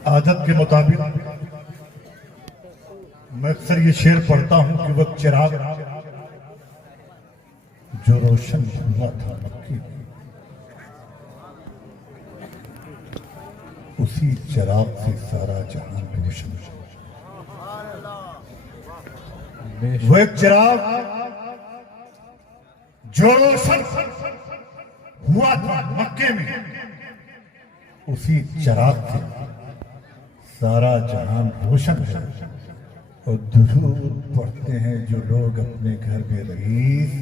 आदत के मुताबिक मैं अक्सर ये शेर पढ़ता हूं कि वह चिराग जो रोशन हुआ था मक्के में, उसी चिराग से सारा जहान रोशन हुआ। वो एक चिराग जो रोशन हुआ था मक्के में, उसी चिराग से सारा जहान रोशन है। और दुरूद पढ़ते हैं जो लोग अपने घर में रईस,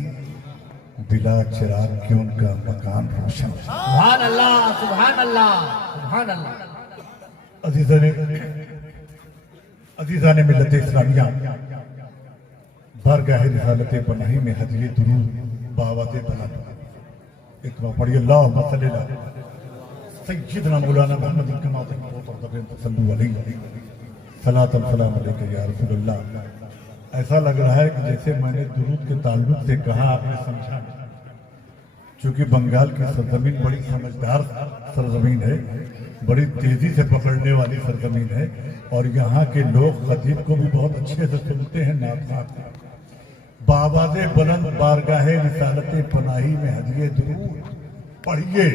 बिला चिराग के उनका मकान रोशन है। सुभान अल्लाह, सुभान अल्लाह, सुभान अल्लाह। अजीज़ाने मिल्लत इस्लामिया, बारगाह रिसालत पनाही में हदिये दुरूद बावाज़े बना एक बार पढ़िए। अल्लाहुम्मा सल्ली अला सय्यिदना मौलाना मुहम्मद कमा सल्लल्लाहु अलैहि सलातम सलाम अलैका या रसूलल्लाह। ऐसा लग रहा है कि जैसे मैंने दुरूद के ताल्लुक से कहा आपने समझा। चूंकि बंगाल की सरजमीन बड़ी समझदार सरजमीन है, बड़ी तेजी से पकड़ने वाली सरजमीन है, और यहाँ के लोग खतीब को भी बहुत अच्छे से सुनते हैं। नात बाबाज़े बुलंद बारगाहे रिसालत पनाही में हदिये दुरूद पढ़िए।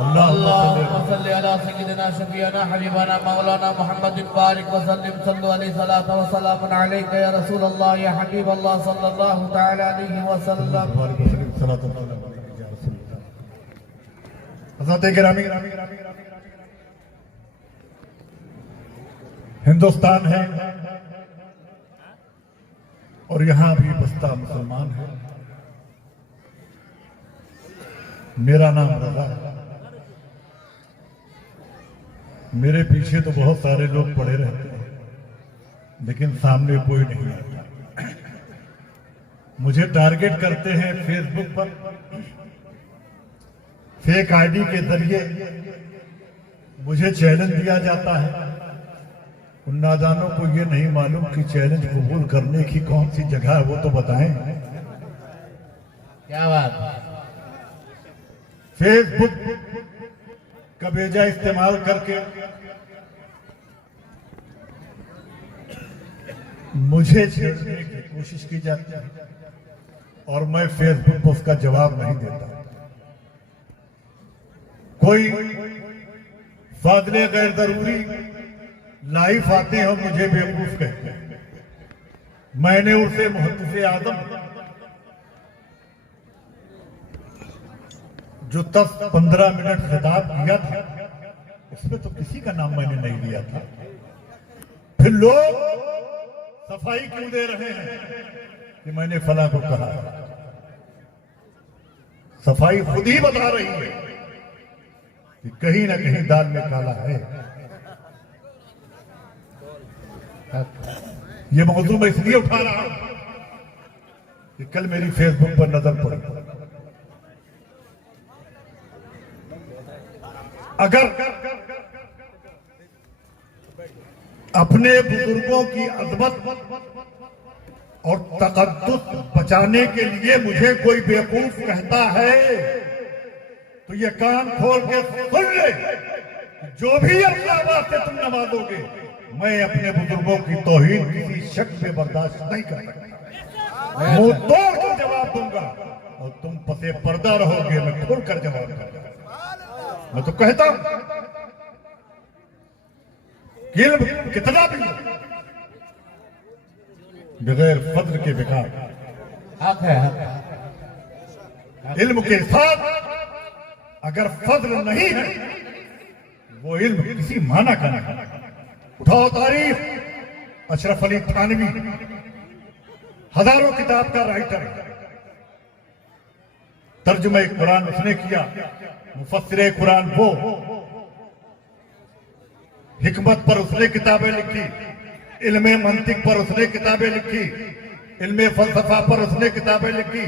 अल्लाहुम्मा सल्ली अला सय्यिदिना शफीअना हबीबना मौलाना मुहम्मदिन बारिक व सल्लिम सल्लु अलैहि सलात व सलामुन अलैका या रसूलल्लाह या हबीब अल्लाह सल्लल्लाहु तआला अलैहि वसल्लम। हज़रत गिरामी, हिंदुस्तान है और यहां भी बसता मुसलमान है। मेरा नाम रज़ा है। मेरे पीछे तो बहुत सारे लोग पड़े रहते हैं, लेकिन सामने कोई नहीं आता। मुझे टारगेट करते हैं फेसबुक पर, फेक आईडी के जरिए मुझे चैलेंज दिया जाता है। उन नादानों को ये नहीं मालूम कि चैलेंज कबूल करने की कौन सी जगह है, वो तो बताएं। क्या बात। फेसबुक का भेजा इस्तेमाल करके मुझे छेड़ने की कोशिश की जाती है और मैं फेसबुक को उसका जवाब नहीं देता। कोई फादले गैर जरूरी लाइफ आते हैं और मुझे बेवकूफ कहते हैं। मैंने उसे मुहद्दिस आदम जो 10-15 मिनट खिताब किया था, उसमें तो किसी का नाम मैंने नहीं लिया था। फिर लोग सफाई क्यों दे रहे हैं कि मैंने फला को कहा। सफाई खुद ही बता रही है कि कहीं ना कहीं दाल में काला है। ये मौजूद मैं इसलिए उठा रहा हूं कि कल मेरी फेसबुक पर नजर पड़ी। अगर अपने बुजुर्गों की अज़मत और तक़द्दुस बचाने के लिए मुझे कोई बेवकूफ कहता है तो ये कान खोल के सुन ले, जो भी अल्लाह वास्ते तुम नवाजोगे, मैं अपने बुजुर्गों की तौहीन किसी शख्स से बर्दाश्त नहीं कर सकता। मुंह तोड़ कर जवाब दूंगा और तुम पसे पर्दा रहोगे, मैं खोल कर जवाब दूंगा। मैं तो कहता हूं इल्म कितना भी बगैर फज्ल के बेकार। इल्म के साथ अगर फज्ल नहीं है, वो इल्म किसी माना का नहीं। उठाओ तारीफ, अशरफ अली थानवी हजारों किताब का राइटर, तर्जुमा कुरान उसने किया, मुफस्सिरे कुरान वो, हिकमत पर उसने किताबें लिखी, इल्मे मंतिक पर उसने किताबें लिखी, इल्मे फलसफा पर उसने किताबें लिखी,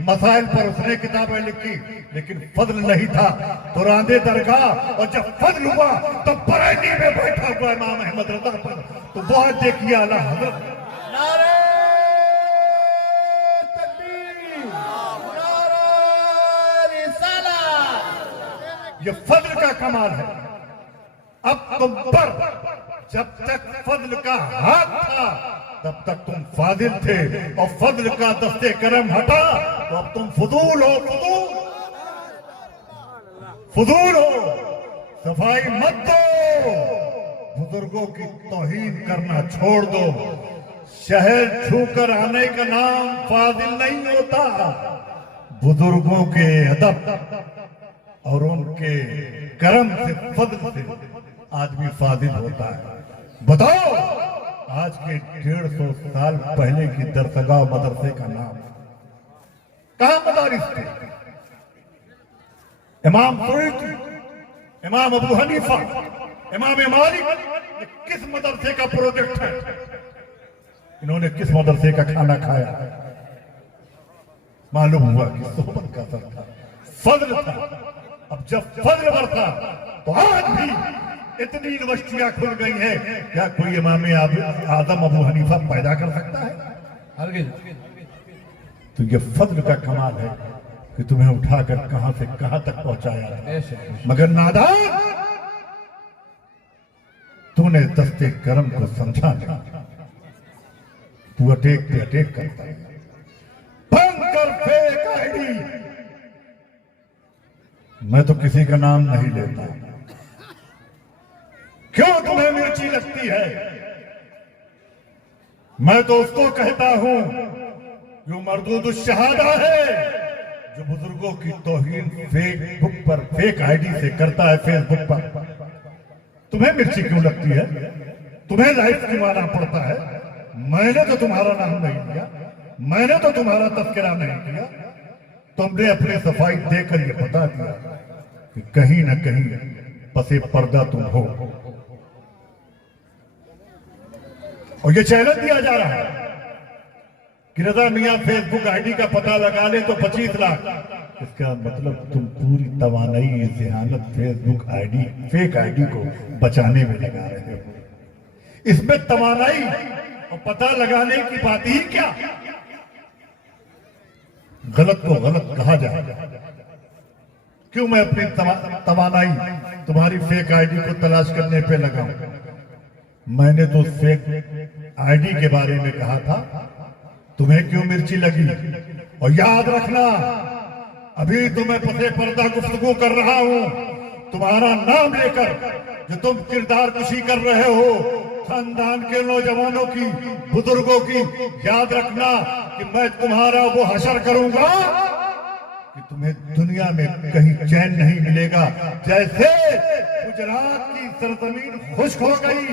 मसाइल पर उसने किताबें लिखी, लेकिन फजल नहीं था तो रांदे दरगाह। और जब फजल हुआ तो बरेली में बैठा हुआ इमाम अहमद रज़ा पर तो बहुत देखिए आला हज़रत। नारे तकबीर, नारे रिसालत। ये फजल का कमाल है। अब तुम पर जब तक फजल का हाथ था तब तक तुम फादिल थे, और फजल का दस्ते करम हटा तो अब तुम फजूल हो। फजूल हो, सफाई मत दो, बुजुर्गों की तौहीन करना छोड़ दो। शहर छूकर आने का नाम फादिल नहीं होता, बुजुर्गों के अदब और उनके करम से, फजल से आदमी फादिल होता है। बताओ, आज के 150 साल पहले की दरसगाह मदरसे का नाम कहां मदारिस थे? इमाम सुयूती, इमाम अबू हनीफा, इमाम मालिक, ये किस मदरसे का प्रोजेक्ट है? इन्होंने किस मदरसे का खाना खाया? मालूम हुआ कि सोहबत का असर था, फजल था। अब जब फजल बरता तो आज भी इतनी यूनिवर्सिटियां खुल गई हैं, क्या कोई इमाम आजम अबू हनीफा पैदा कर सकता है? तो ये फजल का कमाल है कि तुम्हें उठाकर कहां से कहां तक पहुंचाया। मगर नादान, तूने दस्ते करम को समझा नहीं। तू अटैक पे अटैक करता है, बंद कर फेक आईडी। मैं तो किसी का नाम नहीं लेता। क्यों तुम्हें मिर्ची लगती है? मैं तो उसको कहता हूं जो मरदूद शहादा है, जो बुजुर्गों की तौहीन फेसबुक पर, फेक आईडी से करता है फेसबुक पर। तुम्हें मिर्ची क्यों लगती है? तुम्हें लाइफ क्यों आना पड़ता है? मैंने तो तुम्हारा नाम नहीं लिया, मैंने तो तुम्हारा तस्करा नहीं किया। तुमने अपनी सफाई देकर यह बता दिया कि कहीं ना कहीं पसे पर्दा तुम हो, और ये चैलेंज दिया जा रहा है कि रजा मियां फेसबुक आईडी का पता लगा ले तो 25 लाख। इसका मतलब तुम पूरी तवानाई ज़हानत फेसबुक आईडी, फेक आईडी को बचाने में लगा रहे हो। इसमें तवानाई और पता लगाने की बात ही क्या? गलत को गलत कहा जाए। क्यों मैं अपनी तवानाई तुम्हारी फेक आईडी को तलाश करने पे लगाऊं? मैंने तो फेक आईडी के बारे में कहा था, तुम्हें क्यों मिर्ची लगी? और याद रखना, अभी तो मैं पसे पर्दा गुफ्तगू कर रहा हूं, तुम्हारा नाम लेकर जो तुम किरदार कुशी कर रहे हो खानदान के नौजवानों की, बुजुर्गों की, याद रखना कि मैं तुम्हारा वो हशर करूंगा कि तुम्हें दुनिया में कहीं चैन नहीं मिलेगा। जैसे गुजरात की सरजमीन खुश्क हो गई,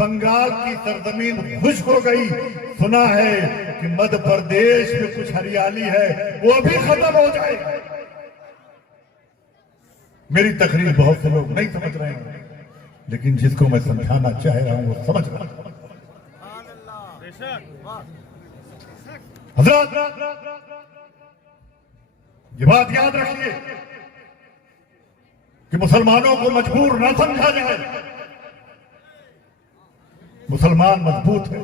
बंगाल की सरजमीन खुश्क हो गई, सुना है कि मध्य प्रदेश में कुछ हरियाली है, वो भी खत्म हो जाएगी। मेरी तकरीर बहुत से लोग नहीं समझ रहे हैं, लेकिन जिसको मैं समझाना चाह रहा हूं वो समझ रहा हूं। हज़रत, ये बात याद रखिए कि मुसलमानों को मजबूर ना समझा जाए। मुसलमान मजबूत है।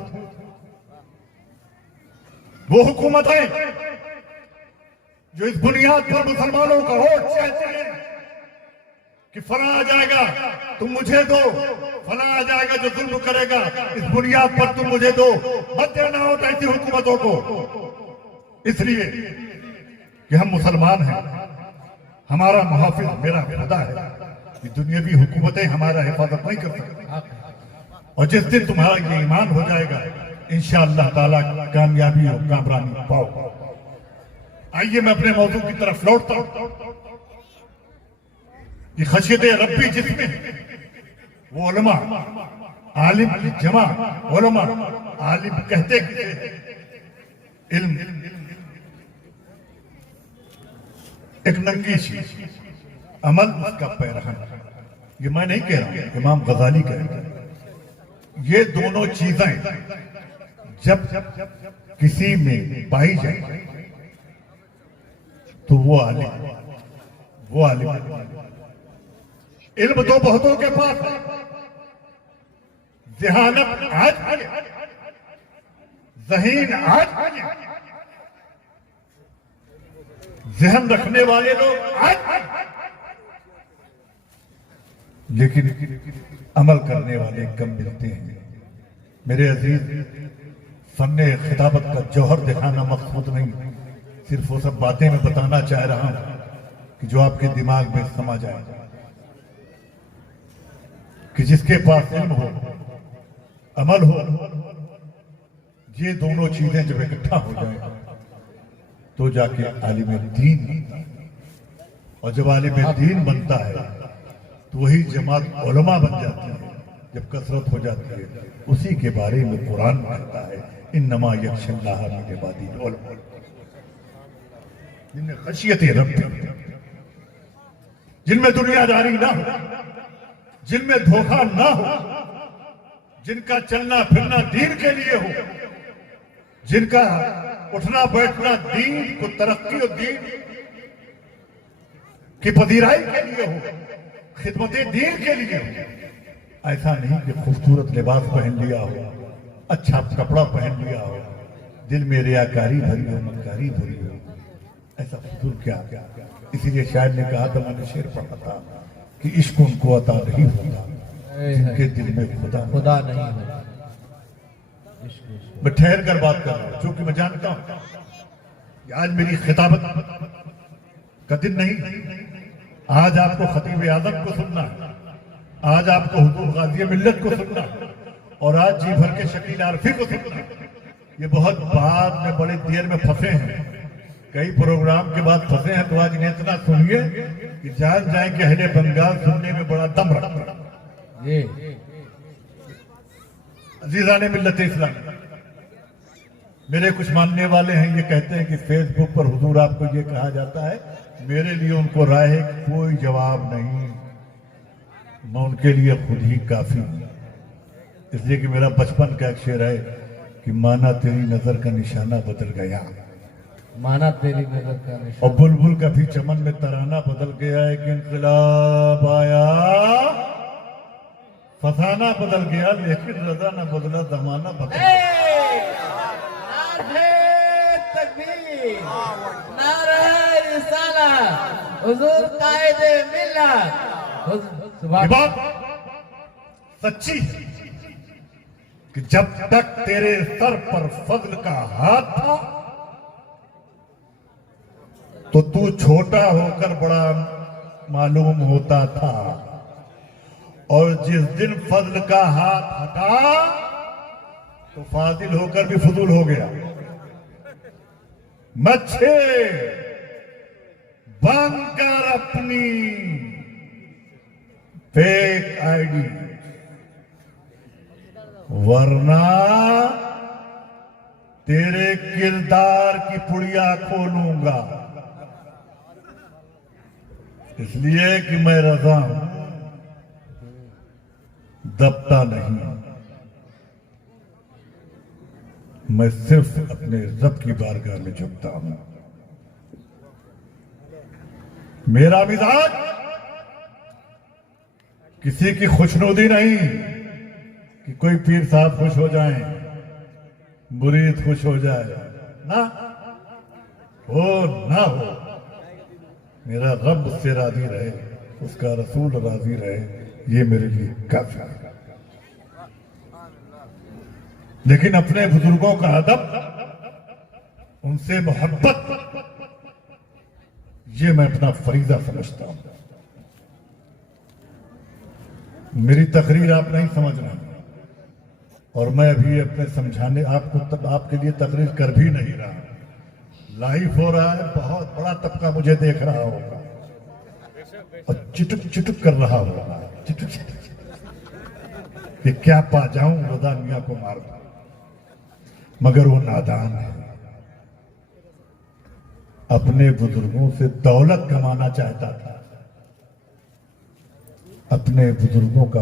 वो हुकूमतें जो इस बुनियाद पर मुसलमानों का वोट चाहते हैं कि फला आ जाएगा तुम मुझे दो, फला आ जाएगा जो जुल्म करेगा, इस बुनियाद पर तुम मुझे दो, मत देना हो ऐसी हुकूमतों को। इसलिए कि हम मुसलमान हैं, हमारा मुहाफिज मेरा खुदा है, कि दुनियावी हुकूमतें हमारा हिफाजत नहीं कर सकती। और जिस दिन तुम्हारा ये ईमान हो जाएगा, इंशाअल्लाह ताला कामयाबी और कामरानी पाओ। आइए मैं अपने मौजू की तरफ लौटता हूं। ये खशियत रब्बी जिसमें वो उलमा, आलिम की जमा, उलमा आलिम कहते इल्म एक नंगी चीज, अमल उसका पैरहन। ये मैं नहीं कह रहा हूं, इमाम गजाली कहते हैं। ये दोनों चीजें जब किसी में पाई जाए तो वो आलिम। इल्म तो बहुतों के पास है, ज़हानत आज, ज़हीन आज, ज़हन रखने वाले लोग आज, लेकिन अमल करने वाले कम मिलते हैं। मेरे अजीज, फन्ने खिताबत का जौहर दिखाना मकसूद नहीं, सिर्फ वो सब बातें मैं बताना चाह रहा हूं कि जो आपके दिमाग में समा जाए, कि जिसके पास इल्म हो, अमल हो, ये दोनों चीजें जब इकट्ठा हो जाए तो जाके आलिम दीन बनता है। और जब आलिम दीन बनता है तो वही जमात उलमा बन जाती है। जब कसरत हो जाती है, उसी के बारे में कुरान कहता है, इन्नमा यख्शल्लाह मिन इबादिल उलमा, जिनमें खशियत रब्बी, जिनमें दुनियादारी ना हो, जिनमें धोखा ना हो, जिनका चलना फिरना दीन के लिए हो, जिनका उठना बैठना दीन को तरक्की और दीन की पजीराई के लिए हो, खिदमत दीन के लिए हो। ऐसा नहीं कि खूबसूरत लिबास पहन लिया हो, अच्छा कपड़ा पहन लिया हो, दिल में रियाकारी भरी हो, मक्कारी भरी हो, ऐसा फजूल क्या। इसीलिए शायर ने कहा था, मैंने शेर पढ़ा था कि इश्क उनको अता नहीं होता जिनके दिल में खुदा नहीं होता। मैं ठहर कर बात कर रहा हूं, क्योंकि मैं जानता हूं कि आज मेरी खिताबत का दिन नहीं। आज आपको खतीब आजम को सुनना है, आज आपको हुजूर गाज़ी मिल्लत को सुनना है, और आज जी भर के शकील आरफी को सुनना है। ये बहुत बाद में बड़े देर में फंसे हैं, कई प्रोग्राम के बाद फंसे हैं, तो आज इन्हें इतना सुनिए कि जान जाए कि अहले बंगाल सुनने में बड़ा दम रखता है। अजीज़ाने मिल्लत इस्लाम, मेरे कुछ मानने वाले हैं, ये कहते हैं कि फेसबुक पर हुजूर आपको ये कहा जाता है। मेरे लिए उनको राय है कि कोई जवाब नहीं, मैं उनके लिए खुद ही काफी हूं। इसलिए कि मेरा बचपन का एक शेर है कि माना तेरी नजर का निशाना बदल गया, माना तेरी नजर का निशाना, और बुलबुल का भी चमन में तराना बदल गया है कि इंकलाब आया, फसाना बदल गया, लेकिन रजा ना बदला, जमाना बदल गया। तकबीर, नारे रिसालत, हुजूर कायदे मिल्लत। ये बात सच्ची है कि जब तक तेरे सर पर फजल का हाथ था तो तू छोटा होकर बड़ा मालूम होता था, और जिस दिन फजल का हाथ हटा तो फाजिल होकर भी फजूल हो गया। मच्छे बनकर अपनी फेक आईडी, वरना तेरे किरदार की पुड़िया खोलूंगा। इसलिए कि मैं रजा हूं, दबता नहीं, मैं सिर्फ अपने रब की बारगाह में झुकता हूं। मेरा मिजाज किसी की खुशनुदी नहीं कि कोई पीर साहब खुश हो जाएं, मुरीद खुश हो जाए, ना हो ना हो, मेरा रब उससे राजी रहे, उसका रसूल राजी रहे, ये मेरे लिए काफी है। लेकिन अपने बुजुर्गों का अदब, उनसे मोहब्बत, ये मैं अपना फरीजा समझता हूं। मेरी तकरीर आप नहीं समझ रहे, और मैं अभी अपने समझाने आपको तब आपके लिए तकरीर कर भी नहीं रहा। लाइव हो रहा है, बहुत बड़ा तबका मुझे देख रहा होगा और चिटुक चिटुक कर रहा होगा, चिटुक चिटुक कि क्या पा जाऊं रजा मियां को मार, मगर वो नादान है। अपने बुजुर्गों से दौलत कमाना चाहता था, अपने बुजुर्गों का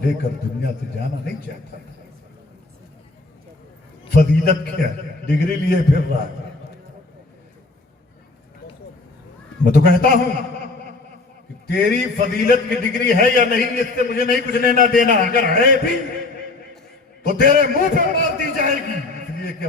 लेकर दुनिया से जाना नहीं चाहता था। फजीलत क्या है, डिग्री लिए फिर रहा है। मैं तो कहता हूं कि तेरी फजीलत की डिग्री है या नहीं, इससे मुझे नहीं कुछ लेना देना। अगर है भी तो तेरे मुंह पे मार दी जाएगी, इसलिए कि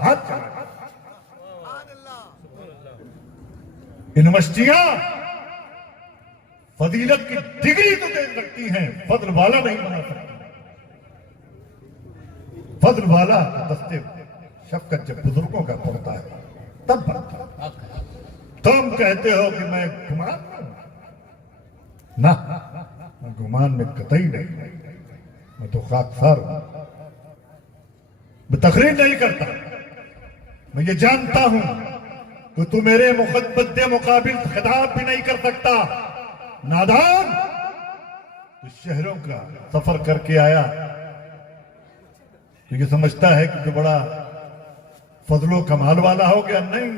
हाथ चला। यूनिवर्सिटियां फजीलत की डिग्री तो दे सकती हैं, फजल वाला नहीं बना सकती। फजल वाला दस्ते शफकत जब बुजुर्गों का पड़ता है तब बनता है। तुम कहते हो कि मैं गुमान में हूं? ना, मैं गुमान में कतई नहीं, मैं तो खाकसार हूं। मैं तकरीर नहीं करता, मैं ये जानता हूं कि तू मेरे मुकद्दे मुकाबिल खिताब भी नहीं कर सकता। नादान, तो शहरों का सफर करके आया तो ये समझता है कि जो बड़ा फजलो कमाल वाला हो गया। नहीं,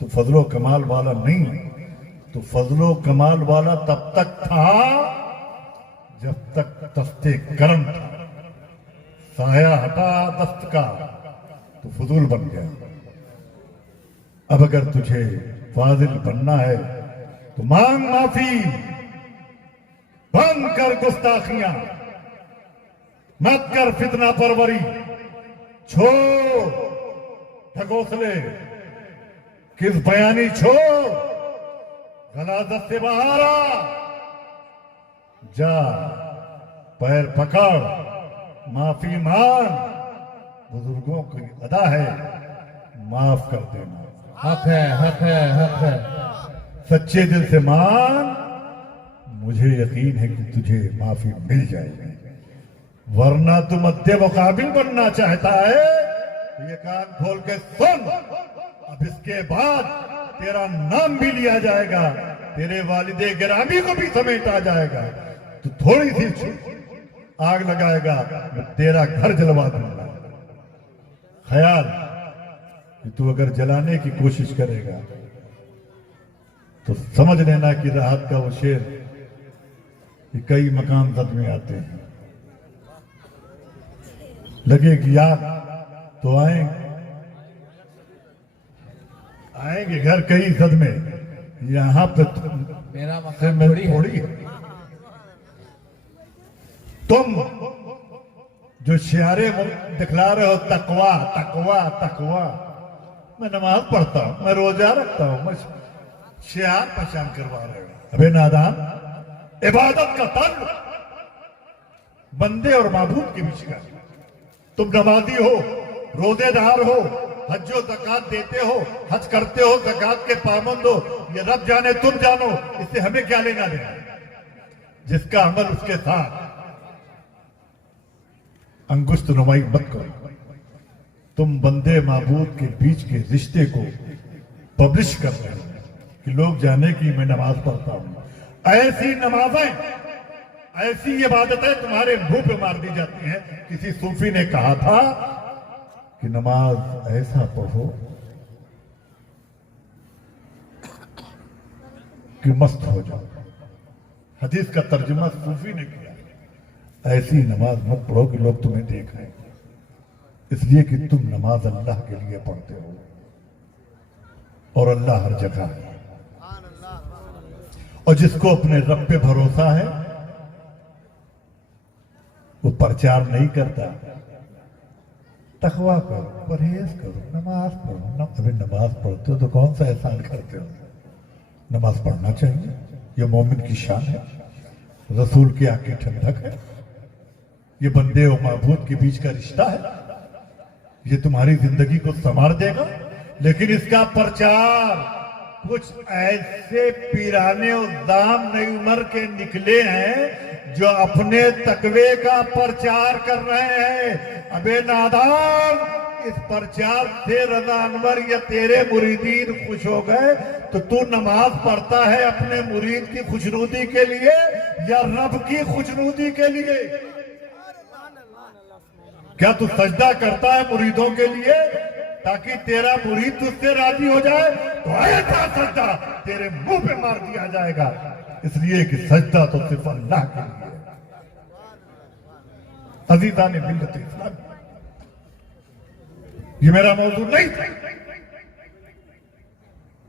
तो फजलो कमाल वाला नहीं, तो फजलो कमाल वाला तब तक था जब तक दस्ते करम था। साया हटा दस्त का तो फजूल बन गया। अब अगर तुझे फाजिल बनना है तो मांग माफी, बंद कर गुस्ताखियां, मत कर फितना परवरी, छोड़ ढकोसले, किस बयानी छोड़, गलाजत से बाहर आ, जा पैर पकड़, माफी मांग। बुजुर्गों की अदा है माफ कर देना। हक है, हक है, हक है। सच्चे दिल से मांग, मुझे यकीन है कि तुझे माफी मिल जाएगी। वरना तू मध्य मुकाबिल बनना चाहता है तो ये कान खोल के सुन। अब इसके बाद तेरा नाम भी लिया जाएगा, तेरे वालिदे गिरामी को भी समेटा जाएगा। तो थोड़ी सी आग लगाएगा, मैं तेरा घर जलवा दूंगा। ख्याल कि तू अगर जलाने की कोशिश करेगा तो समझ लेना कि राहत का वो शेर कि कई मकाम जद में आते हैं। लगेगी आग तो आएंगे घर कई जद में। यहां पे मेरा से मकान मैं थोड़ी है। थोड़ी है। तुम जो शियारे दिखला रहे हो तकवा तकवा तकवा, मैं नमाज पढ़ता हूं, मैं रोजा रखता हूं, मैं शियार पहचान करवा रहे हो। अबे नादान, इबादत का ताल्लुक बंदे और माबूद के बीच का। तुम नमाजी हो, रोजेदार हो, हज्जो ज़कात देते हो, हज करते हो, ज़कात के पाबंद हो, ये रब जाने तुम जानो, इससे हमें क्या लेना देना। जिसका अमल उसके साथ अंगुष्ठ नुमाई मत करो। तुम बंदे माबूद के बीच के रिश्ते को पब्लिश कर रहे हो कि लोग जाने कि मैं नमाज पढ़ता हूं। ऐसी नमाजें, ऐसी इबादतें तुम्हारे मुंह पे मार दी जाती हैं। किसी सूफी ने कहा था कि नमाज ऐसा पढ़ो कि मस्त हो जाओ। हदीस का तर्जुमा सूफी ने किया, ऐसी नमाज मत पढ़ो कि लोग तुम्हें देख रहे हैं, इसलिए कि तुम नमाज अल्लाह के लिए पढ़ते हो और अल्लाह हर जगह है। और जिसको अपने रब पे भरोसा है वो प्रचार नहीं करता। तकवा करो, परहेज करो, नमाज पढ़ो। अभी नमाज पढ़ते हो तो कौन सा एहसान करते हो? नमाज पढ़ना चाहिए, ये मोमिन की शान है, रसूल की आंखें ठंडक है, ये बंदे और माबूद के बीच का रिश्ता है, ये तुम्हारी जिंदगी को संवार देगा। लेकिन इसका प्रचार कुछ ऐसे पीराने और दाम नई उम्र के निकले हैं जो अपने तकवे का प्रचार कर रहे हैं। अबे नादान, इस प्रचार से रजा अनवर या तेरे मुरीदीन खुश हो गए तो तू नमाज पढ़ता है अपने मुरीद की खुशनुदी के लिए या रब की खुशनुदी के लिए? क्या तू सजदा करता है मुरीदों के लिए ताकि तेरा मुरीद तुझसे राजी हो जाए? तो ऐसा सजदा तेरे मुंह पे मार दिया जाएगा, इसलिए कि सजदा तो सिर्फ अल्लाह के लिए है। अजीजा ने मिल्लत इस्लाम, ये मेरा मौजूद नहीं था,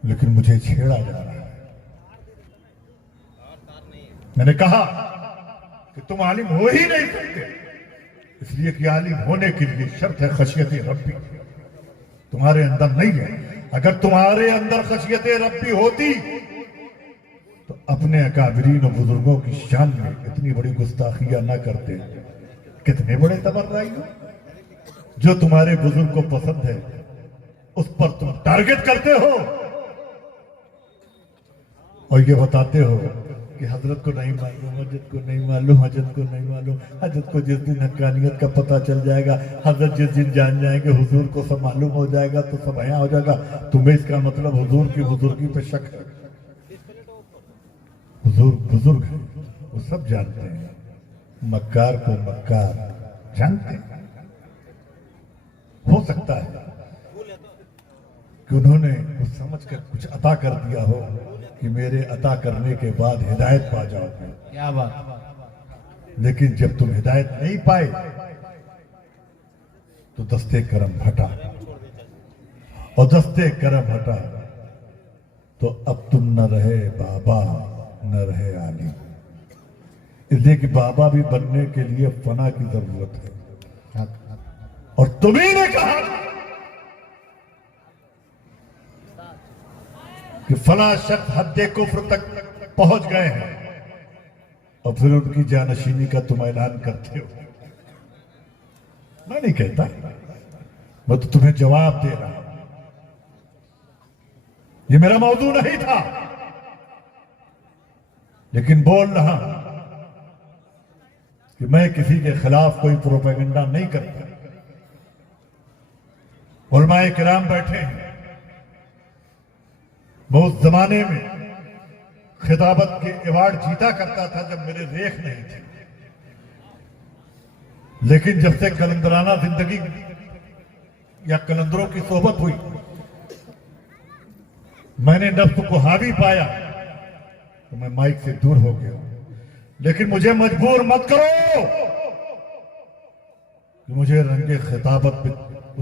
लेकिन मुझे छेड़ा जा रहा है। मैंने कहा कि तुम आलिम हो ही नहीं सकते, इसलिए कि आलिम होने के लिए शर्त है खशियत रब्बी। तुम्हारे अंदर नहीं है। अगर तुम्हारे अंदर खशियत रब्बी होती तो अपने अकाबरीन और बुजुर्गों की शान में इतनी बड़ी गुस्ताखियां ना करते। कितने बड़े तबर्राई हो, जो तुम्हारे बुजुर्ग को पसंद है उस पर तुम टारगेट करते हो और ये बताते हो कि हजरत को नहीं मालूम, हजरत को नहीं मालूम, हजरत को नहीं मालूम। हजरत को जिस दिन हक्कानियत का पता चल जाएगा, हजरत जिस दिन जान जाएंगे, हुजूर को सब मालूम हो जाएगा तो सब आया हो जाएगा। तुम्हें इसका मतलब हुजूर की बुजुर्गी पे शक है। हुजूर बुजुर्ग है, वो सब जानते हैं। मक्कार को मक्कार जानते हैं। हो सकता है कि उन्होंने कुछ समझ कर कुछ अता कर दिया हो कि मेरे अता करने के बाद हिदायत पा जाओगे। क्या बात। लेकिन जब तुम हिदायत नहीं पाए तो दस्ते करम हटा, और दस्ते करम हटा तो अब तुम न रहे बाबा न रहे आलिम। इसलिए कि बाबा भी बनने के लिए फना की जरूरत है। और तुम्ही ने कहा कि फला शख्स हद्दे कुफ्र तक पहुंच गए हैं और फिर उनकी जानशीनी का तुम ऐलान करते हो। मैं नहीं कहता, मैं तो तुम्हें जवाब दे रहा हूं। ये मेरा मौजू नहीं था, लेकिन बोल रहा हूं कि मैं किसी के खिलाफ कोई प्रोपेगेंडा नहीं करता। उलमाए किराम बैठे हैं। मैं उस जमाने में खिताबत के अवार्ड जीता करता था जब मेरे रेख नहीं थे, लेकिन जब से कलंदराना जिंदगी या कलंदरों की सोहबत हुई, मैंने नफ्स को हावी पाया तो मैं माइक से दूर हो गया। लेकिन मुझे मजबूर मत करो कि मुझे रंगे खिताबत पे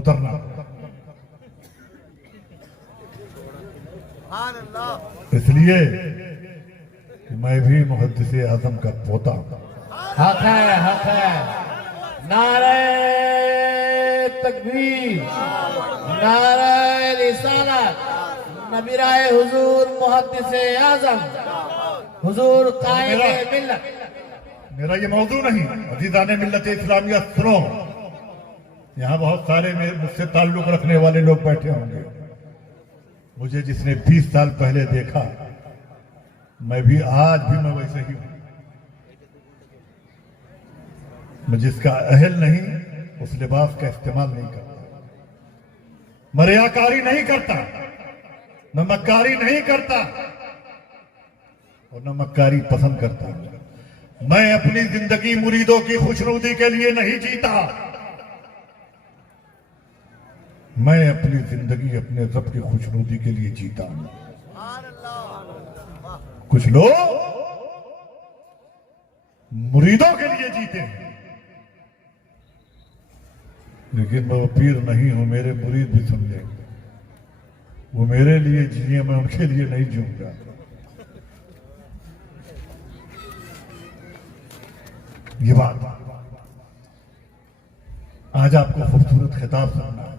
उतरना। इसलिए कि मैं भी मुहद्दिस आजम का पोता हूं। हक है, हक है। नारे तकबीर, नारे रिसालत, नबीराए हुजूर मुहद्दिस आजम, हुजूर कायद मिल्लत। मेरा ये मौजू नहीं। अजीजाने मिल्लत इस्लामिया सुनो, यहां बहुत सारे मुझसे ताल्लुक रखने वाले लोग बैठे होंगे। मुझे जिसने 20 साल पहले देखा, मैं भी आज भी मैं वैसे ही हूं। मैं जिसका अहल नहीं उस लिबास का इस्तेमाल नहीं करता। मैं रियाकारी नहीं करता, मैं मक्कारी नहीं करता और न मक्कारी पसंद करता। मैं अपनी जिंदगी मुरीदों की खुशनुदी के लिए नहीं जीता। मैं अपनी जिंदगी अपने रब की खुशनुदी के लिए जीता हूं। कुछ लोग मुरीदों के लिए जीते हैं, लेकिन मैं वो पीर नहीं हूं। मेरे मुरीद भी सुन ले, वो मेरे लिए जिए, मैं उनके लिए नहीं जीऊंगा। ये बात आज आपको खूबसूरत खिताब सुनना है।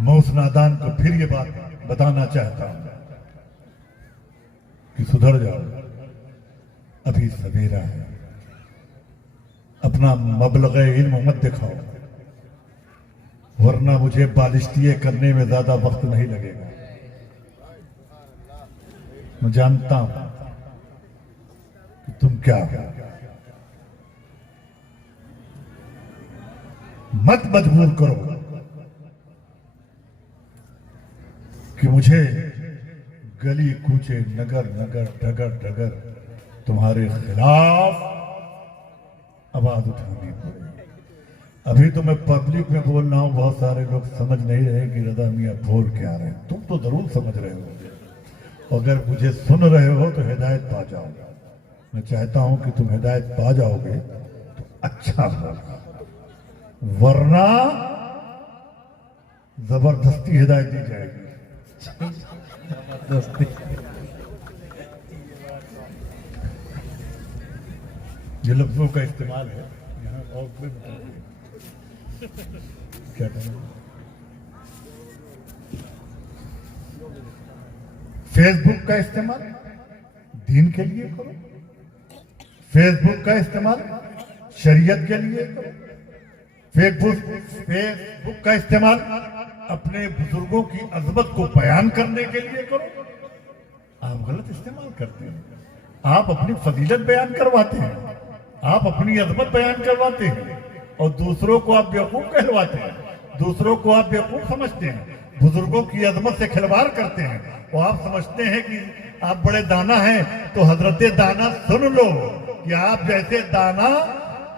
मैं उस नादान को फिर ये बात बताना चाहता हूं कि सुधर जाओ, अभी सवेरा है। अपना मबलग़ इल्म मत दिखाओ, वरना मुझे बालिश्तिये करने में ज्यादा वक्त नहीं लगेगा। मैं जानता हूं कि तुम क्या हो। मत मजबूर करो कि मुझे गली कूचे नगर नगर डगर डगर तुम्हारे खिलाफ आवाज उठानी पड़े। अभी तो मैं पब्लिक में बोल रहा हूं, बहुत सारे लोग समझ नहीं रहे कि रज़ा मियां बोल क्या रहे हैं। तुम तो जरूर समझ रहे हो। अगर मुझे सुन रहे हो तो हिदायत पा जाओगे। मैं चाहता हूं कि तुम हिदायत पा जाओगे तो अच्छा होगा, वरना जबरदस्ती हिदायत दी जाएगी। ये लफ्जों का इस्तेमाल है यहाँ और कोई क्या कहना। फेसबुक का इस्तेमाल दीन के लिए करो, फेसबुक का इस्तेमाल शरीयत के लिए करो, फेसबुक का इस्तेमाल अपने बुजुर्गों की अजमत को बयान करने के लिए करो। आप गलत इस्तेमाल करते हैं। आप अपनी फजीलत बयान करवाते हैं, आप अपनी अजमत बयान करवाते हैं और दूसरों को आप बेवकूफ कहलवाते हैं, दूसरों को आप बेवकूफ समझते हैं, बुजुर्गों की अजमत से खिलवाड़ करते हैं और आप समझते हैं कि आप बड़े दाना हैं। तो हजरत दाना सुन लो कि आप जैसे दाना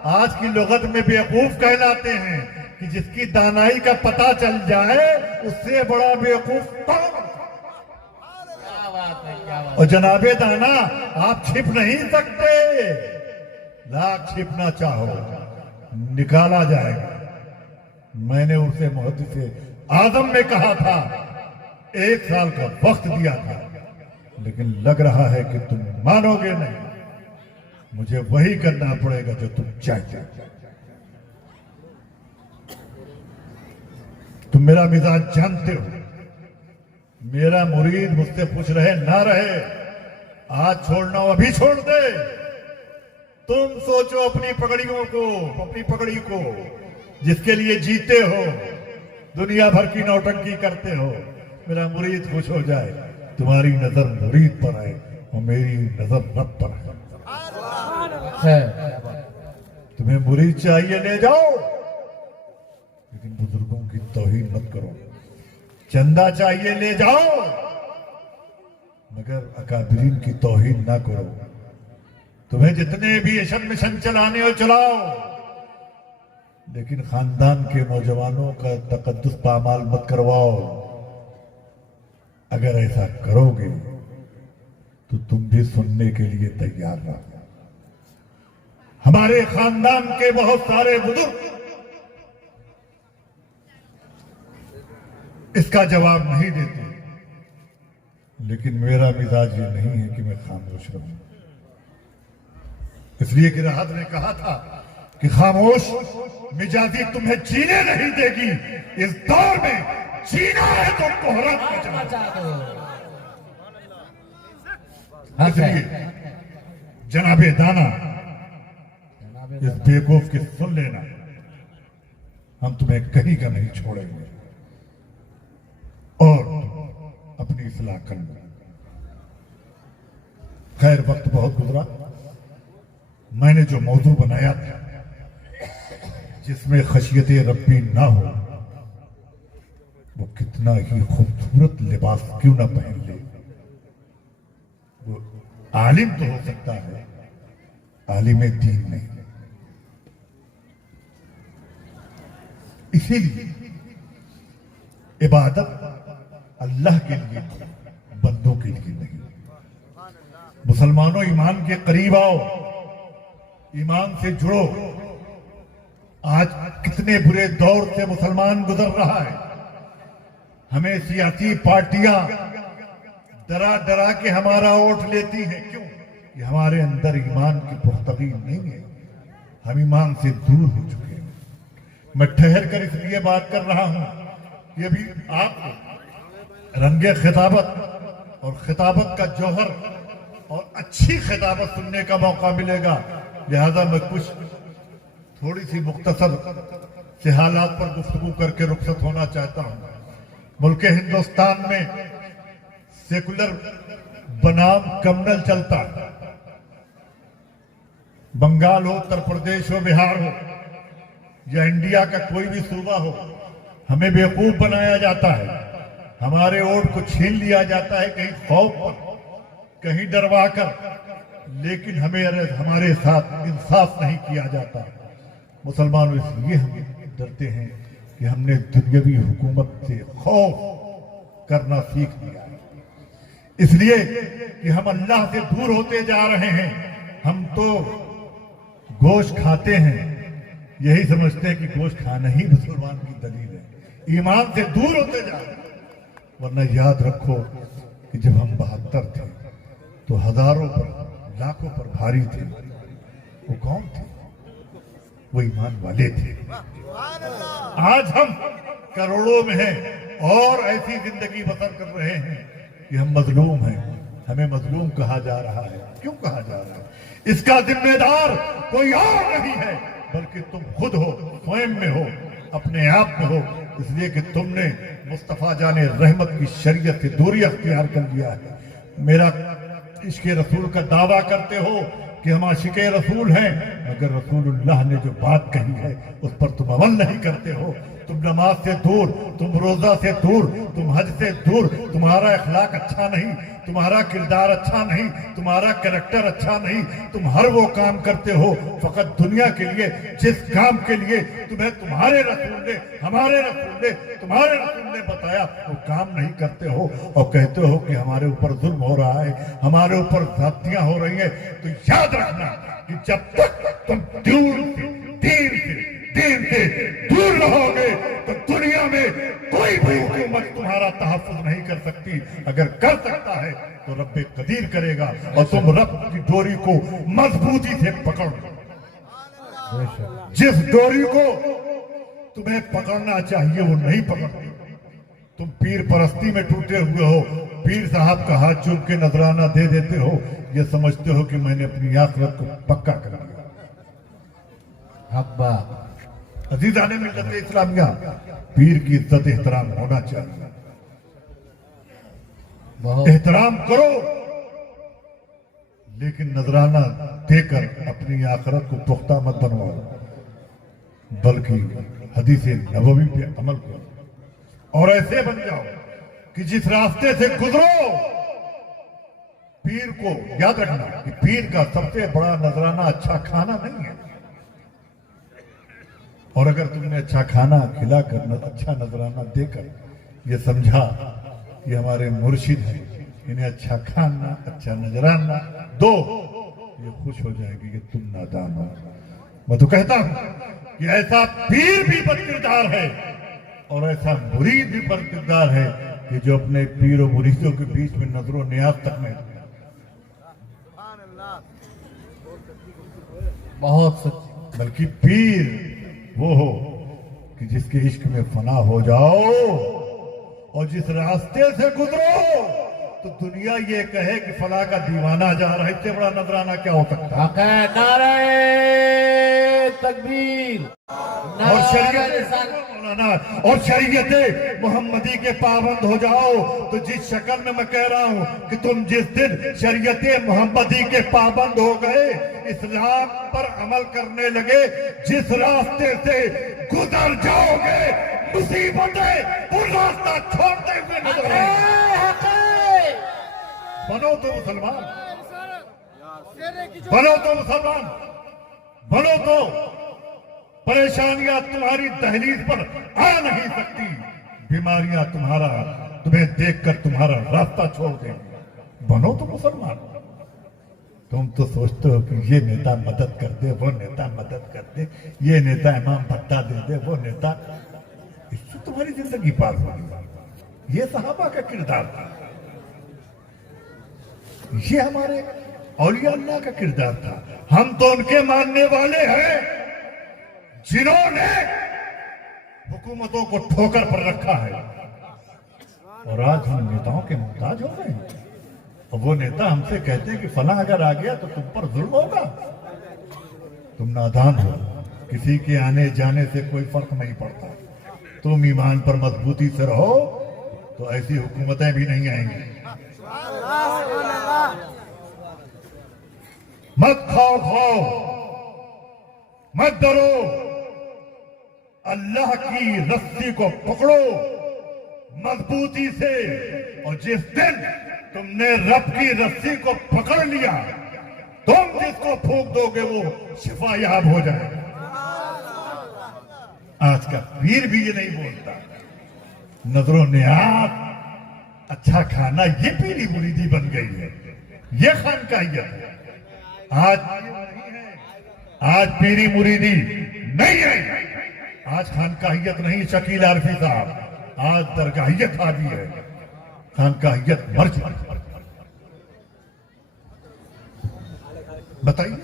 आज की लुगत में बेवकूफ कहलाते हैं कि जिसकी दानाई का पता चल जाए उससे बड़ा बेवकूफ कौन। क्या बात है, क्या बात और जनाबे दाना आप छिप नहीं सकते, लाख छिपना चाहो निकाला जाएगा। मैंने उसे मुहद्दिस आजम में कहा था, 1 साल का वक्त दिया था, लेकिन लग रहा है कि तुम मानोगे नहीं। मुझे वही करना पड़ेगा जो तुम चाहते हो। तुम मेरा मिजाज जानते हो। मेरा मुरीद मुझसे पूछ रहे ना रहे, आज छोड़ना हो अभी छोड़ दे। तुम सोचो अपनी पगड़ियों को, अपनी पगड़ी को जिसके लिए जीते हो, दुनिया भर की नौटंकी करते हो। मेरा मुरीद खुश हो जाए, तुम्हारी नजर मुरीद पर है और मेरी नजर रब पर है। तुम्हें मुरीद चाहिए ले जाओ, लेकिन बुजुर्गों की तौहीन मत करो। चंदा चाहिए ले जाओ, मगर अकाबिरीन की तौहीन ना करो। तुम्हें जितने भी इशन मिशन चलाने हो चलाओ, लेकिन खानदान के नौजवानों का तकद्दुस पामाल मत करवाओ। अगर ऐसा करोगे तो तुम भी सुनने के लिए तैयार रहो। हमारे खानदान के बहुत सारे बुजुर्ग इसका जवाब नहीं देते, लेकिन मेरा मिजाज ये नहीं है कि मैं खामोश रहूं। इसलिए कि राहत ने कहा था कि खामोश मिजाजी तुम्हें जीने नहीं देगी। इस दौर में जीना है तो कोहरत मचा दो। इसलिए जनाबे दाना, इस बेवकूफ की सुन लेना, हम तुम्हें कहीं का नहीं छोड़ेंगे और अपनी इस्लाह करना। खैर, वक्त बहुत गुजरा। मैंने जो मौजू बनाया था जिसमें खशियत रब्बी ना हो, वो कितना ही खूबसूरत लिबास क्यों ना पहन ले, वो आलिम तो हो सकता है, आलिम दीन नहीं। इसीलिए इबादत अल्लाह के लिए, बंदों के लिए नहीं। मुसलमानों, ईमान के करीब आओ, ईमान से जुड़ो। आज कितने बुरे दौर से मुसलमान गुजर रहा है। हमें सियासी पार्टियां डरा डरा के हमारा वोट लेती हैं। क्यों? कि हमारे अंदर ईमान की पुख्तगी नहीं है, हम ईमान से दूर हो चुके हैं। मैं ठहर कर इसलिए बात कर रहा हूं, ये भी आपको रंगे खिताबत और खिताबत का जौहर और अच्छी खिताबत सुनने का मौका मिलेगा। लिहाजा मैं कुछ थोड़ी सी मुख्तसर से हालात पर गुफ्तगू करके रुखसत होना चाहता हूं। मुल्क हिंदुस्तान में सेकुलर बनाम कम्युनल चलता है। बंगाल हो, उत्तर प्रदेश हो, बिहार हो या इंडिया का कोई भी सूबा हो, हमें बेवकूफ बनाया जाता है। हमारे वोट को छीन लिया जाता है, कहीं खौफ पर, कहीं डरवा कर, लेकिन हमारे साथ इंसाफ नहीं किया जाता। मुसलमानों, इसलिए हम डरते हैं कि हमने दुनियावी हुकूमत से खौफ करना सीख लिया है। इसलिए कि हम अल्लाह से दूर होते जा रहे हैं। हम तो गोश्त खाते हैं, यही समझते हैं कि गोश्त खाना ही मुसलमान की दलील है। ईमान से दूर होते जा रहे हैं। वरना याद रखो कि जब हम 72 थे तो हजारों पर, लाखों पर भारी थे। वो कौन थे? वो ईमान वाले थे। आज हम करोड़ों में हैं और ऐसी जिंदगी बसर कर रहे हैं कि हम मजलूम हैं, हमें मजलूम कहा जा रहा है। क्यों कहा जा रहा है? इसका जिम्मेदार कोई और नहीं है बल्कि तुम खुद हो, स्वयं में हो, अपने आप में हो। इसलिए कि तुमने मुस्तफा जाने रहमत की शरीयत से दूरी अख्तियार कर लिया है। मेरा इश्क़ रसूल का दावा करते हो कि हम आशिक़ रसूल हैं, मगर रसूलुल्लाह ने जो बात कही है उस पर तुम अमल नहीं करते हो। तुम नमाज से दूर, तुम रोजा से दूर, तुम हज से दूर, तुम्हारा अखलाक अच्छा नहीं, तुम्हारा किरदार अच्छा नहीं, तुम्हारा कैरेक्टर अच्छा नहीं। तुम हर वो काम करते हो फकत दुनिया के लिए जिस काम के लिए तुम्हें तुम्हारे रसूल ने, हमारे रसूल ने, तुम्हारे रसूल ने बताया, वो काम नहीं करते हो और कहते हो कि हमारे ऊपर जुल्म हो रहा है, हमारे ऊपर ज़्यादतियां हो रही है। तो याद रखना कि जब तक तुम दीन से दूर रहोगे तो दुनिया में कोई भी हुकूमत तुम्हारा तहफ़्फ़ुज़ नहीं कर सकती। अगर कर सकता है तो रब्बे कदीर करेगा और तुम रब की डोरी को मजबूती से पकड़ो। जिस डोरी को तुम्हें पकड़ना चाहिए वो नहीं पकड़ती। तुम पीर परस्ती में टूटे हुए हो, पीर साहब का हाथ चूम के नजराना दे देते हो, ये समझते हो कि मैंने अपनी आखिरत को पक्का कर लिया। हब्बा अजीज़ाने मिल्लत इस्लामिया, पीर की इज्जत एहतराम होना चाहिए। बहुत एहतराम करो, लेकिन नजराना देकर अपनी आखिरत को पुख्ता मत बनवाओ, बल्कि हदीस नबवी पे अमल करो और ऐसे बन जाओ कि जिस रास्ते से गुजरो, पीर को याद रखना कि पीर का सबसे बड़ा नजराना अच्छा खाना नहीं है। और अगर तुमने अच्छा खाना खिलाकर, अच्छा नजराना देकर ये समझा ये हमारे मुर्शिद हैं, इन्हें अच्छा खाना, अच्छा नजराना दो, ये खुश हो जाएगी कि तुम नादान हो। मैं तो कहता हूं कि ऐसा पीर भी बदकिरदार है और ऐसा मुरीद भी बदकिरदार है कि जो अपने पीर और मुरीदों के बीच में नजरो नियाज तक नहीं। बहुत सच्ची। बल्कि पीर वो हो कि जिसके इश्क में फना हो जाओ और जिस रास्ते से गुजरो तो दुनिया ये कहे कि फला का दीवाना जा रहा है। इससे बड़ा नजराना क्या हो सकता है? हक है, नारे तकबीर और शरीयत मोहम्मदी के पाबंद हो जाओ। तो जिस शक्ल में मैं कह रहा हूं कि तुम जिस दिन शरीयत मोहम्मदी के पाबंद हो गए, इस्लाम पर अमल करने लगे, जिस रास्ते से गुजर जाओगे मुसीबतें वो रास्ता छोड़ते हुए नजर आएंगी। बनो तो मुसलमान, बनो तो मुसलमान, बनो तो परेशानियां तुम्हारी दहलीज पर आ नहीं सकती, बीमारियां तुम्हें देखकर तुम्हारा रास्ता छोड़ देंगी। बनो तो मुसलमान। तुम तो सोचते हो कि ये नेता मदद कर दे, वो नेता मदद कर दे, ये नेता इमाम भत्ता दे दे, वो नेता, इससे तुम्हारी जिंदगी पार होगी। ये सहाबा का किरदार था, ये हमारे औलिया अल्लाह का किरदार था। हम तो उनके मानने वाले हैं जिन्होंने हुकूमतों को ठोकर पर रखा है और आज हम नेताओं के मोहताज हो गए हैं। और वो नेता हमसे कहते हैं कि फला अगर आ गया तो तुम पर जुल्म होगा। तुम नादान हो, किसी के आने जाने से कोई फर्क नहीं पड़ता। तुम ईमान पर मजबूती से रहो तो ऐसी हुकूमतें भी नहीं आएंगी। मत खाओ, मत डरो, अल्लाह की रस्सी को पकड़ो मजबूती से। और जिस दिन तुमने रब की रस्सी को पकड़ लिया, तुम जिसको फूंक दोगे वो शिफा याब हो जाएगा। आज का पीर भी ये नहीं बोलता। नजरों नियाज, अच्छा खाना, ये पीरी मुरीदी बन गई है, ये खानकाहियत है। आज पीरी मुरीदी नहीं है, आज खानकाहियत नहीं। शकील आरफी साहब, आज दरगाहियत आ गई है, खानकाहियत मर चुकी। बताइए,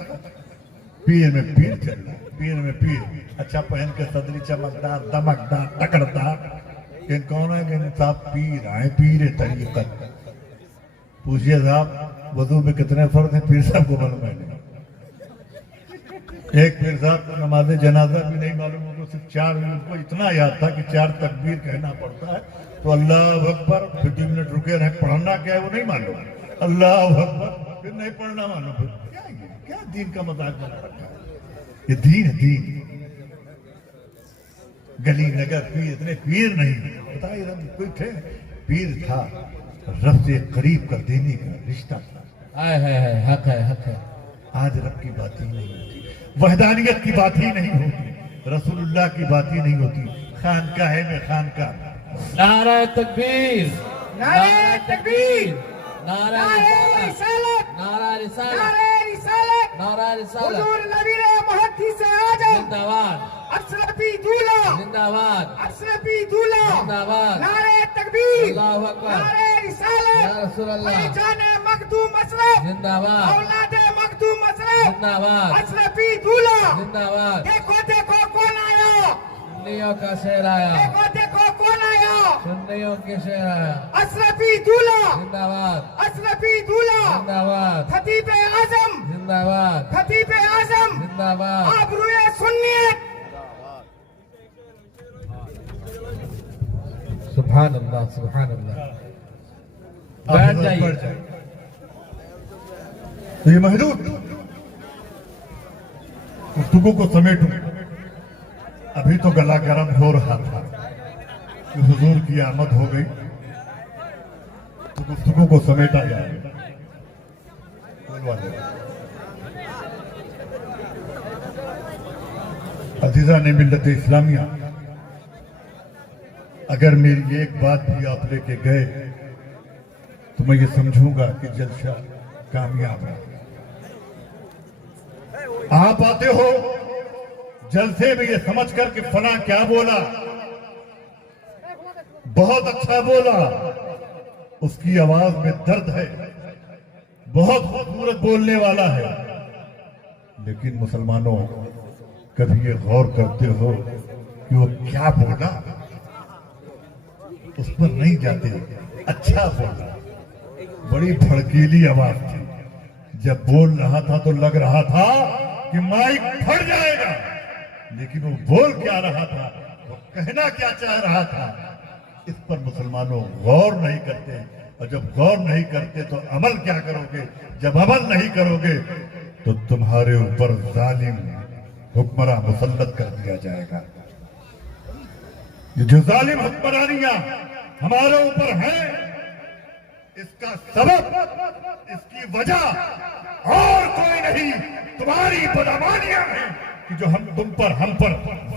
पीर में पीर चल रहा है, पीर में पीर, अच्छा पहन के सदरी, चमकदार, दमकदार, टकरदार। इन कौन है कि साहब पीर आए, पीर तरीकत, पूछिए साहब वजू में कितने फर्ज हैं, पीर साहब को मालूम है नहीं। एक पीर साहब को नमाज जनाजा भी नहीं मालूम, उनको सिर्फ 4 मिनट को इतना याद था कि 4 तकबीर कहना पड़ता है, तो अल्लाह अकबर, फिर 2 मिनट रुके रहे, पढ़ना क्या है वो नहीं मालूम, अल्लाह अकबर, फिर नहीं पढ़ना मालूम। क्या ये क्या दीन का मजाक बना रखा है? ये दीन है, दीन। गली नगर पीर, इतने पीर नहीं बताइए, कोई थे पीर था, रब से करीब कर देने का रिश्ता था। है हक है हक है। आज रब की बात ही नहीं होती, वहदानियत की बात ही नहीं होती, रसूलुल्लाह की बात ही नहीं होती, खानकाह में खानकाह। नारा तकबीर, नारे तकबीर, नारा नारे रिसालत, रिसालत, नारा रिसालत, नारे रिसालत, नारा रिसालत, हुजूर नबीरे मुहद्दिस आजम, जिंदाबाद, अशरफी दूल्हा, जिंदाबाद, अशरफी दूल्हा, जिंदाबाद, नारे तकबीर, अल्लाहु अकबर, नारे रिसालत, या रसूल अल्लाह, जाने मखदूम अशरफ, जिंदाबाद, औलादे मखदूम अशरफ, जिंदाबाद, अशरफी दूल्हा, जिंदाबाद। देखो देखो कौन आया, सुन्नियों का शेर आया, देखो देखो कौन आया, सुन्नियों के शेर आया, अशरफी दूल्हा, जिंदाबाद, अशरफी दूल्हा, जिंदाबाद, खतीब आजम, जिंदाबाद, खतीब आजम, जिंदाबाद। आबरूए सुन्नियत। सुभान अल्लाह, सुभान अल्लाह। आप बैठ लोग जाइए। बैठ जाइए। तो ये महदूद गुफ्तगू को समेटूं, अभी तो गला गर्म हो रहा था कि हुजूर की आमद हो गई, तो गुफ्तगू को समेटा जाएगा। अजीजा ने मिल्लत इस्लामिया, अगर मेरी एक बात भी आप लेके गए तो मैं ये समझूंगा कि जलसा कामयाब है। आप आते हो जलसे में ये समझ कर कि फला क्या बोला, बहुत अच्छा बोला, उसकी आवाज में दर्द है, बहुत खूबसूरत बोलने वाला है, लेकिन मुसलमानों कभी ये गौर करते हो कि वो क्या बोला, उस पर नहीं जाते। अच्छा बोला, बड़ी भड़कीली आवाज थी, जब बोल रहा था तो लग रहा था कि माइक फट जाएगा, लेकिन वो बोल क्या रहा था, वो कहना क्या चाह रहा था, इस पर मुसलमानों गौर नहीं करते। और जब गौर नहीं करते तो अमल क्या करोगे? जब अमल नहीं करोगे तो तुम्हारे ऊपर जालिम हुक्मरान मुसल्लत कर दिया जाएगा। ये जो जालिम हुक्मरानियां हमारे ऊपर है, इसका सबब, इसकी वजह और कोई नहीं, तुम्हारी बदअमानियां हैं कि जो हम पर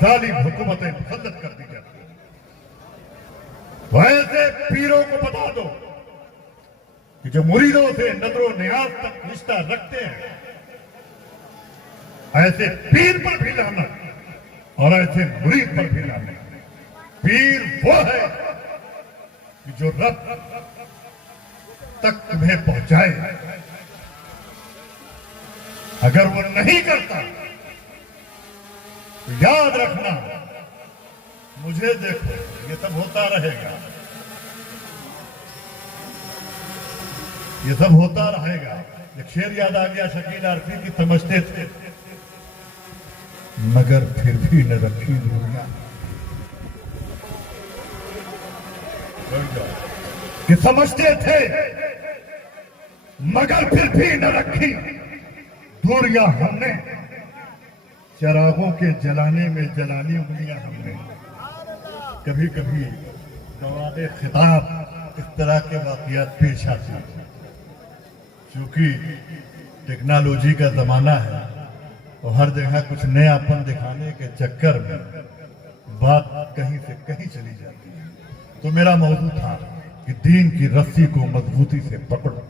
जालिम हुकूमतें मुसल्लत कर दी जाती हैं। वैसे पीरों को बता दो कि जो मुरीदों से नजरो नियाज तक रिश्ता रखते हैं, ऐसे पीर पर भी लानत और ऐसे मुरीद पर भी लानत। पीर वो है कि जो रब तक तुम्हें पहुंचाए, अगर वो नहीं करता तो याद रखना, मुझे देखो, ये सब होता रहेगा, ये सब होता रहेगा। एक शेर याद आ गया शकील आरफी की, समझते थे मगर फिर भी न रखी दूरियां, कि समझते थे मगर फिर भी न रखी दूरियां हमने, चरागों के जलाने में जलानी उंगलियां हमने। कभी कभी दवाने खिताब इस तरह के वाकयात पेश आते हैं, क्योंकि टेक्नोलॉजी का जमाना है और हर जगह कुछ नयापन दिखाने के चक्कर में बात कहीं से कहीं चली जाती है। तो मेरा मौजू था कि दीन की रस्सी को मजबूती से पकड़ो।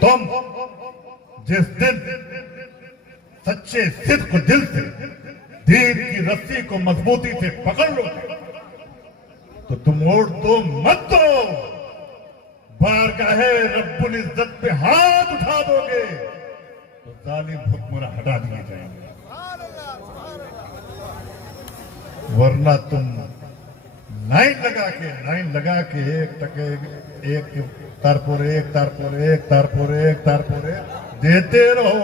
तुम जिस दिन सच्चे सिद्क दिल से दीन की रस्सी को मजबूती से पकड़ लोगे तो तुम ओढ़ तो मत दो, बारगाहे रब्बुल इज्जत पे हाथ उठा दोगे तो जालिम हुक्मरान हटा दिए जाएंगे, वरना तुम लाइन लगा के एक तारपुर देते रहो।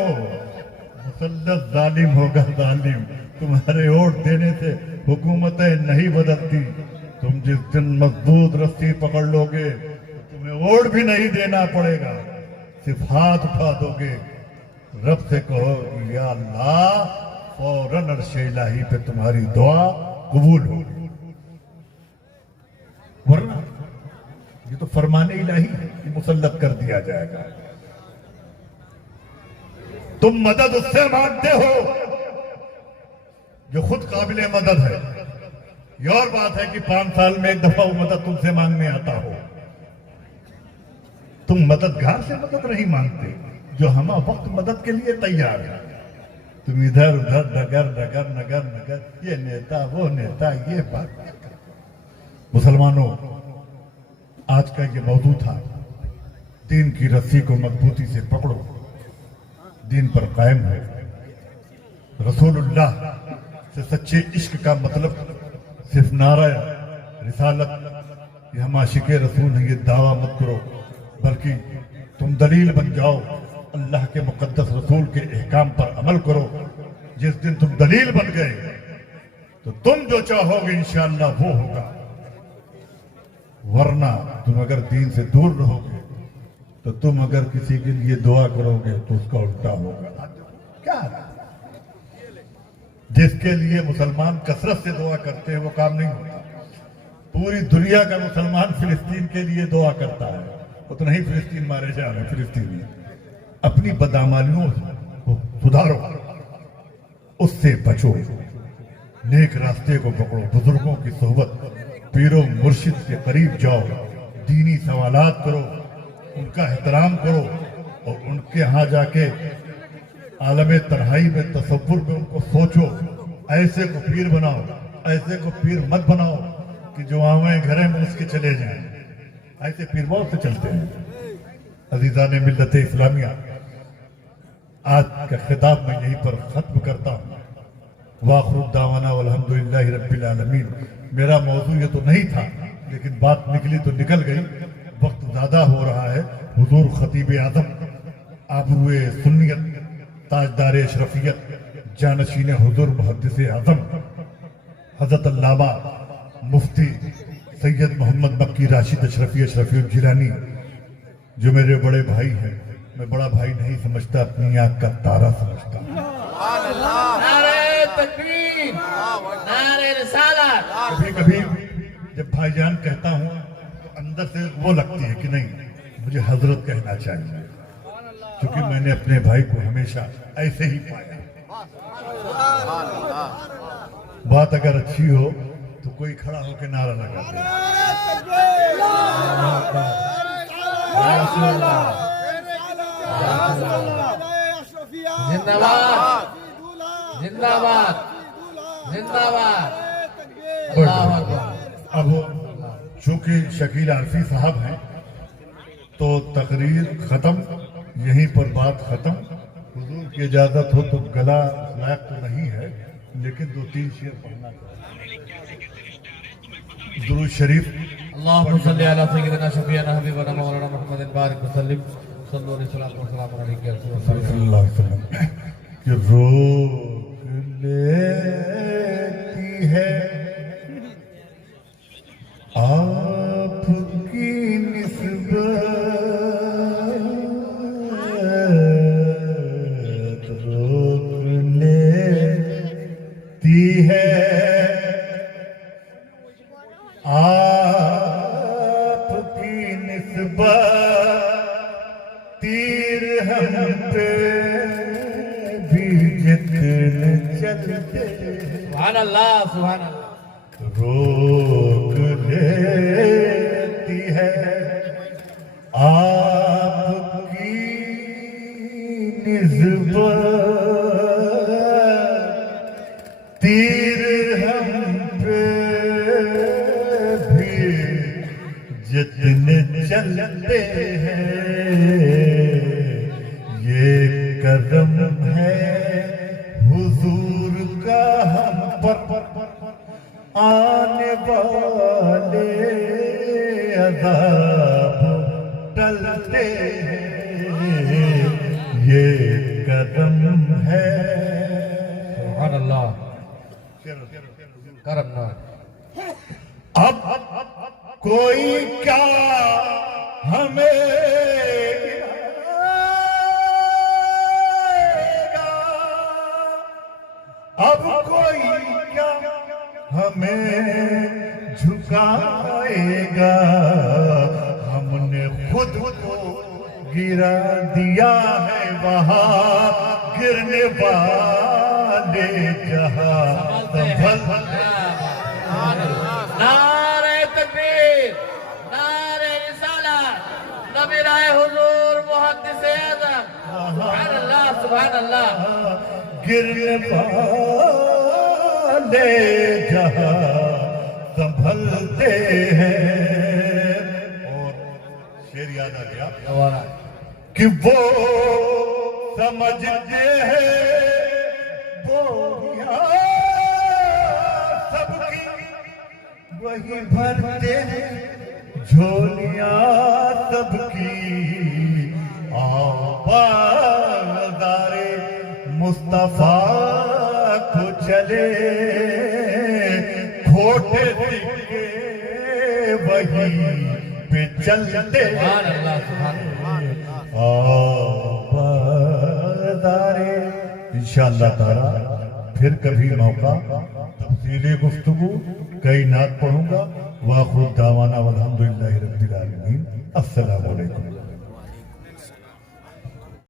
मुसल्लत जालिम होगा जालिम। तुम्हारे वोट देने से हुकूमतें नहीं बदलती। तुम जिस दिन मजबूत रस्सी पकड़ लोगे तो तुम्हें वोट भी नहीं देना पड़ेगा, सिर्फ हाथ उठा दोगे। रब से कहो या अल्लाह, फौरन अर्शे इलाही पे तुम्हारी दुआ कबूल होगी। वरना ये तो फरमाने इलाही है कि मुसल्लत कर दिया जाएगा। तुम मदद उससे मांगते हो जो खुद काबिल मदद है। ये और बात है कि 5 साल में एक दफा वो मदद तुमसे मांगने आता हो। तुम मददगार से मदद नहीं मांगते जो हम वक्त मदद के लिए तैयार है। तुम इधर उधर नगर, ये नेता वो नेता, ये बात। मुसलमानों, आज का ये मौजू था, दीन की रस्सी को मजबूती से पकड़ो, दीन पर कायम हो। रसूलुल्लाह से सच्चे इश्क का मतलब सिर्फ नारा रिसालत या हम आशिके रसूल है, ये दावा मत करो, बल्कि तुम दलील बन जाओ। अल्लाह के मुकद्दस रसूल के एहकाम पर अमल करो। जिस दिन तुम दलील बन गए तो तुम जो चाहोगे इंशाअल्लाह वो होगा। वरना तुम अगर दीन से दूर रहोगे तो तुम अगर किसी के लिए दुआ करोगे तो उसका उल्टा होगा। क्या जिसके लिए मुसलमान कसरत से दुआ करते हैं वो काम नहीं होता। पूरी दुनिया का मुसलमान फिलिस्तीन के लिए दुआ करता है, उतना ही फिलिस्तीन मारे जा रहे हैं। फिलिस्तीनी अपनी बदआमालियों को सुधारो, उससे बचो, नेक रास्ते को पकड़ो, बुजुर्गों की सोहबत, पीरों मुर्शिद के करीब जाओ, दीनी सवालात करो, उनका एहतराम करो और उनके यहाँ जाके आलम तन्हाई में तसव्वुर में उनको सोचो। ऐसे को पीर बनाओ, ऐसे को पीर मत बनाओ कि जो आवे घरे में उसके चले जाएं। ऐसे पीर बहुत से चलते हैं। अजीजान मिल्लत इस्लामिया, आज का खिताब मैं यहीं पर खत्म करता हूँ। वाखिर दावाना वल्हम्दुलिल्लाहि रब्बिल आलमीन। मेरा मौजू ये तो नहीं था, लेकिन बात निकली तो निकल गई। वक्त ज्यादा हो रहा है। हुजूर खतीब आजम, आबरूए सुन्नियत, ताजदार अशरफियत, जानशीन हुजूर मुहद्दिस आजम हजरत अल्लामा मुफ्ती सैयद मोहम्मद मक्की राशिद अशरफी जिलानी, जो मेरे बड़े भाई हैं, मैं बड़ा भाई नहीं समझता, अपनी आंख का तारा समझता। नारे तकबीर, नारे रिसालत। कभी कभी जब भाईजान कहता हूँ तो अंदर से वो लगती है कि नहीं, मुझे हजरत कहना चाहिए, क्योंकि मैंने अपने भाई को हमेशा ऐसे ही पाया। बात अगर अच्छी हो तो कोई खड़ा होकर नारा लगा दे। जिंदाबाद, जिंदाबाद, जिंदाबाद। अल्लाहू अकबर। अब चूंकि शकील आरफी साहब हैं तो तकरीर खत्म, यहीं पर बात खत्म। हुजूर की इजाजत हो तो गला लायक तो नहीं है, लेकिन 2-3 शेर पढ़ना चाहिए। दुरूद शरीफ। अल्लाहुम्मा सल्ली अला सय्यिदिना शफीअना हबीबना मौलाना मुहम्मदिन बारिक वसल्लिम सल्लल्लाहु अलैहि वसल्लम। कि रोक लेती है आपकी निस्बत, रोक लेती है आपकी निस्बत, तीर हम पे भी जितने चलते सुभान अल्लाह, सुभान अल्लाह। रोक लेती है आपकी निस्बत, तीर हम पे भी जितने चलते हैं। ये करम है हुजूर का हम पर आने वाले अज़म है। सुभान अल्लाह। करम ना। अब कोई क्या हमें गिराएगा, अब कोई क्या हमें झुकाएगा, हमने खुद को गिरा दिया है वहाँ गिरने वाले जहाँ संभल। नारे तकबीर, नारे रिसालत, नबी राय हुजूर मुहद्दिस आज़म। सुभान अल्लाह, सुभान अल्लाह। गिरने वाले जहाँ संभलते हैं। और शेर याद आ गया दोबारा। कि वो समझते हैं बोरियां सबकी वही भरते हैं झोलियां सबकी। आबादारे मुस्तफा को चले खोटे सिक्के वही पे चलते। सुभान अल्लाह, सुभान अल्लाह। आबादारे इंशाअल्लाह ताला फिर कभी मौका तफसीले गुफ्तगू कई नात पढ़ूंगा। वाखुर दावाना वल्हम्दुलिल्लाहि रब्बिल आलमीन। अस्सलामु अलैकुम।